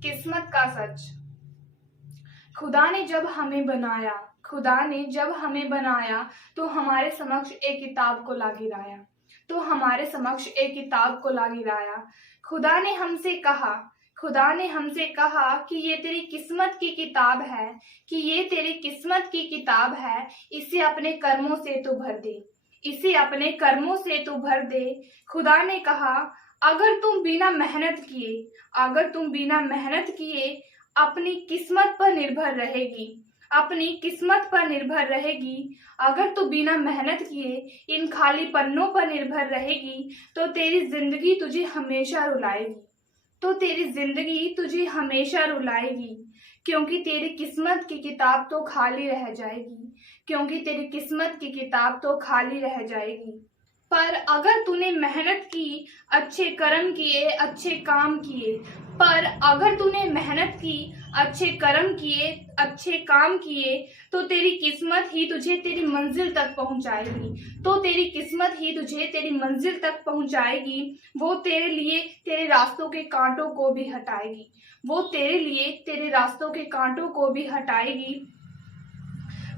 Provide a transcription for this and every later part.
किस्मत का सच। खुदा ने जब हमें बनाया, खुदा ने जब हमें बनाया तो हमारे समक्ष एक किताब को ला गिराया, तो हमारे समक्ष एक किताब को ला गिराया। खुदा ने हमसे कहा, खुदा ने हमसे कहा कि ये तेरी किस्मत की किताब है, कि ये तेरी किस्मत की किताब है, इसे अपने कर्मों से तू भर दे, इसे अपने कर्मों से तू भर दे। खुदा ने कहा, अगर तुम बिना मेहनत किए, अगर तुम बिना मेहनत किए अपनी किस्मत पर निर्भर रहेगी, अपनी किस्मत पर निर्भर रहेगी, अगर तू बिना मेहनत किए इन खाली पन्नों पर निर्भर रहेगी तो तेरी जिंदगी तुझे हमेशा रुलाएगी, तो तेरी जिंदगी तुझे हमेशा रुलाएगी, क्योंकि तेरी किस्मत की किताब तो खाली रह जाएगी, क्योंकि तेरी किस्मत की किताब तो खाली रह जाएगी। पर अगर तूने मेहनत की, अच्छे कर्म किए, अच्छे काम किए, पर अगर तूने मेहनत की, अच्छे कर्म किए, अच्छे काम किए, तो तेरी किस्मत ही तुझे तेरी मंजिल तक पहुंचाएगी, तो तेरी किस्मत ही तुझे तेरी मंजिल तक पहुंचाएगी। वो तेरे लिए तेरे रास्तों के कांटों को भी हटाएगी, वो तेरे लिए तेरे रास्तों के कांटों को भी हटाएगी।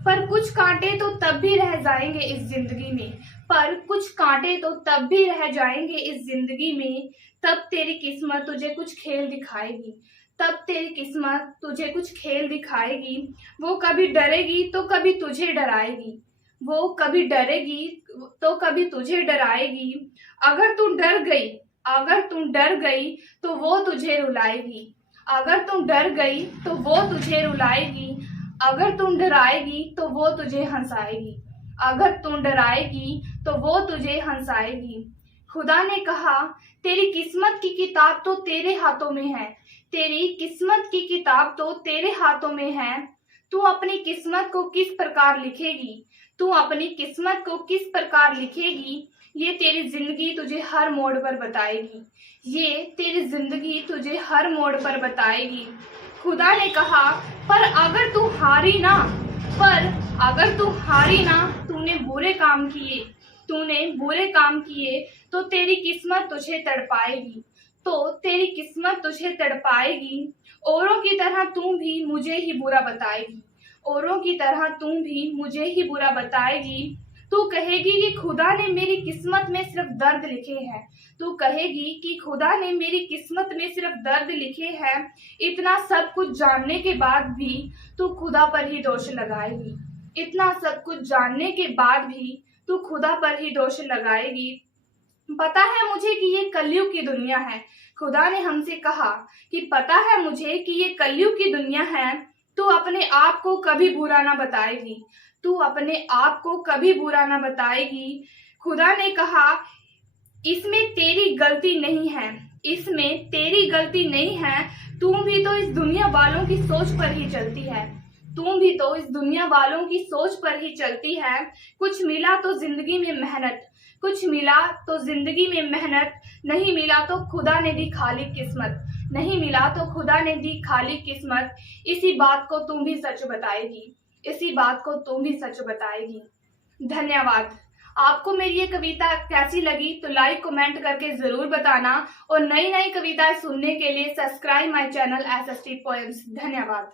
पर कुछ कांटे तो तब भी रह जाएंगे इस जिंदगी में, पर कुछ कांटे तो तब भी रह जाएंगे इस जिंदगी में, तब तेरी किस्मत तुझे कुछ खेल दिखाएगी, तब तेरी किस्मत तुझे कुछ खेल दिखाएगी। वो कभी डरेगी तो कभी तुझे डराएगी, वो कभी डरेगी तो कभी तुझे डराएगी। अगर तू डर गई, अगर तुम डर गई तो वो तुझे रुलाएगी, अगर तुम डर गई तो वो तुझे रुलाएगी। अगर तुम डराएगी तो वो तुझे हंसाएगी, अगर तुम डराएगी तो वो तुझे हंसाएगी। खुदा ने कहा, तेरी किस्मत की किताब तो तेरे हाथों में है, तेरी किस्मत की किताब तो तेरे हाथों में है। तू अपनी किस्मत को किस प्रकार लिखेगी, तू अपनी किस्मत को किस प्रकार लिखेगी, ये तेरी जिंदगी तुझे हर मोड़ पर बताएगी, ये तेरी जिंदगी तुझे हर मोड़ पर बताएगी। खुदा ने कहा, पर अगर तू हारी ना, पर अगर तू हारी ना, तूने बुरे काम किए, तूने बुरे काम किए तो तेरी किस्मत तुझे तड़पाएगी, तो तेरी किस्मत तुझे तड़पाएगी। औरों की तरह तू भी मुझे ही बुरा बताएगी, औरों की तरह तू भी मुझे ही बुरा बताएगी। तू कहेगी कि खुदा ने मेरी किस्मत में सिर्फ दर्द लिखे हैं, तू कहेगी कि खुदा ने मेरी किस्मत में सिर्फ दर्द लिखे हैं। इतना सब कुछ जानने के बाद भी तू खुदा पर ही दोष लगाएगी, इतना सब कुछ जानने के बाद भी तू खुदा पर ही दोष लगाएगी। पता है मुझे कि ये कलयुग की दुनिया है, खुदा ने हमसे कहा कि पता है मुझे कि ये कलयुग की दुनिया है। तू अपने आप को कभी बुरा ना बताएगी, तू अपने आप को कभी बुरा ना बताएगी। खुदा ने कहा, इसमें तेरी गलती नहीं है, इसमें तेरी गलती नहीं है। तू भी तो इस दुनिया वालों की सोच पर ही चलती है, तू भी तो इस दुनिया वालों की सोच पर ही चलती है। कुछ मिला तो जिंदगी में मेहनत, कुछ मिला तो जिंदगी में मेहनत, नहीं मिला तो खुदा ने दी खाली किस्मत, नहीं मिला तो खुदा ने दी खाली किस्मत। इसी बात को तुम भी सच बताएगी, इसी बात को तुम भी सच बताएगी। धन्यवाद। आपको मेरी ये कविता कैसी लगी तो लाइक कमेंट करके जरूर बताना, और नई नई कविताएं सुनने के लिए subscribe my channel SST poems. धन्यवाद।